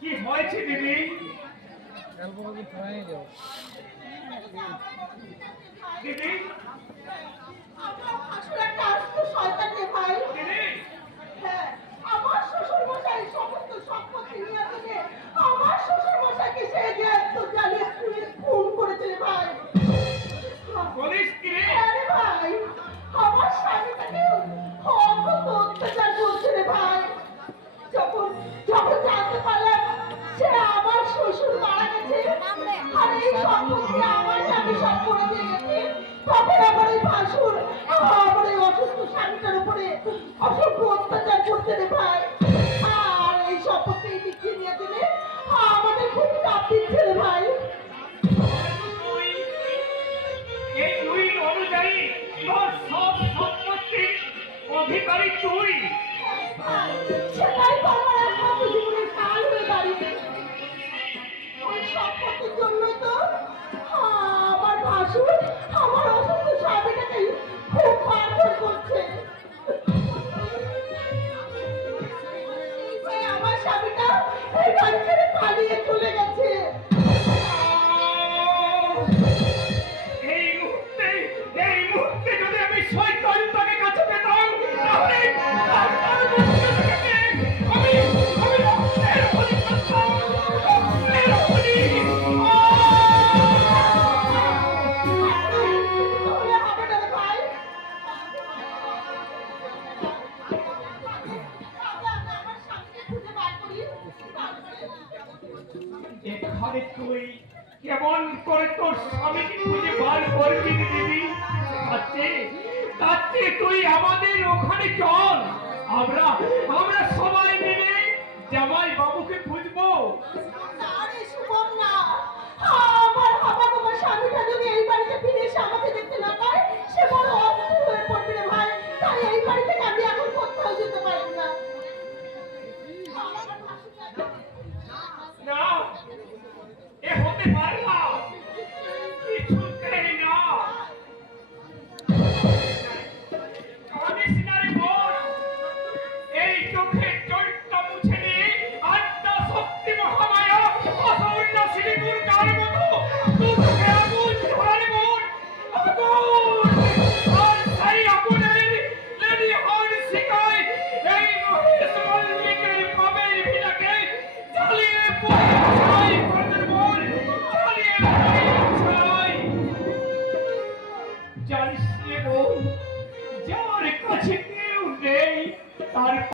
কি হয়েছে দিদি? দিদি আমার ভাসুর একটা আস্ত শয়তান রে ভাই। দিদি হ্যাঁ, আমার শ্বশুর মশাই সমস্ত সম্পত্তি নিয়ে আসে। আমার শ্বশুর মশাইকে সে যে এত জ্বালিয়ে পুড়িয়ে খুন করেছে রে ভাই। বলিস কি রে? হ্যাঁ রে ভাই, আমার স্বামীটাকে অকত অত্যাচার করছে রে ভাই। যখন যখন জানতে পারলাম সে আমার শ্বশুর মারা গেছে আর এই সম্পত্তি আমার নামে সব করে দিয়ে গেছে, তখন আমার এই ভাসুর আমার এই অসুস্থ স্বামীটার উপরে অসংখ্য অত্যাচার করছে রে ভাই। আর এই সম্পত্তি বিক্রি নিয়ে দিলে আমাদের খুব চাপ দিচ্ছে রে ভাই। তুই এই উইল অনুযায়ী তোর সব সম্পত্তির অধিকারী তুই। সেটাই তো আমার একমাত্র জীবনের কাল হয়ে দাঁড়িয়ে। ওই সম্পত্তির জন্যই তো আমার ভাসুর আমার অসুস্থ স্বামীটাকে খুব মারধর করছে। এই যে আমার স্বামীটা এই বাড়ি ছেড়ে পালিয়ে চলে গেছে। এই মুহূর্তে এই মুহূর্তে যদি আমি শয়তানটাকে কাছে পেতাম তাহলে আমি আমি রক্তের বলি করতাম, রক্তের বলি। তাহলে হবে না রে ভাই। আমরা আমার স্বামীকে খুঁজে বার করি, তারপরে এখানে তুই কেমন করে তোর স্বামীকে খুঁজে বার করবি দিদি? তাতে তুই আমাদের ওখানে চল, আমরা আমরা সবাই মিলে জামাই বাবুকে খুঁজবো। আরে শুভম না, আমার আমার স্বামীটা যদি এই বাড়িতে ফিরে এসে আমাকে দেখতে না পায় সে বড় অস্থির হয়ে পড়বে রে ভাই। তাই এই বাড়ি থেকে আমি এখন কোথাও যেতে পারবো না। না, এ হতে পারে না, কিছুতেই না। কাঁদিস না রে বোন, এই চোখের